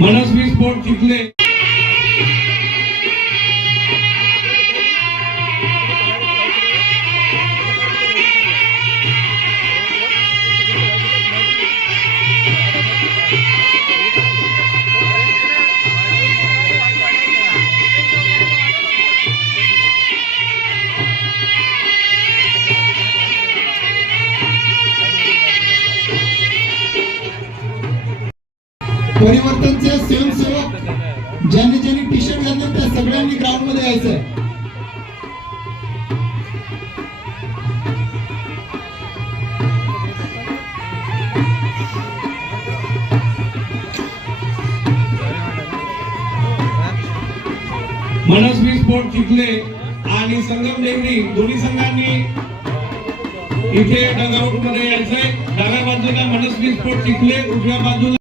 मनस्वी sport Chikhale परिवर्तनचे स्वयंसेवक ज्यांनी ज्यांनी टी शर्ट घातले त्या सगळ्यांनी ग्राउंड मध्ये यायचंय। मनस्वी स्पोर्ट चिखले आणि संगम देवरी दोन्ही संघांनी इथे डगआउट मध्ये यायचंय। डाव्या बाजूला मनस्वी स्पोर्ट चिखले, उजव्या बाजूला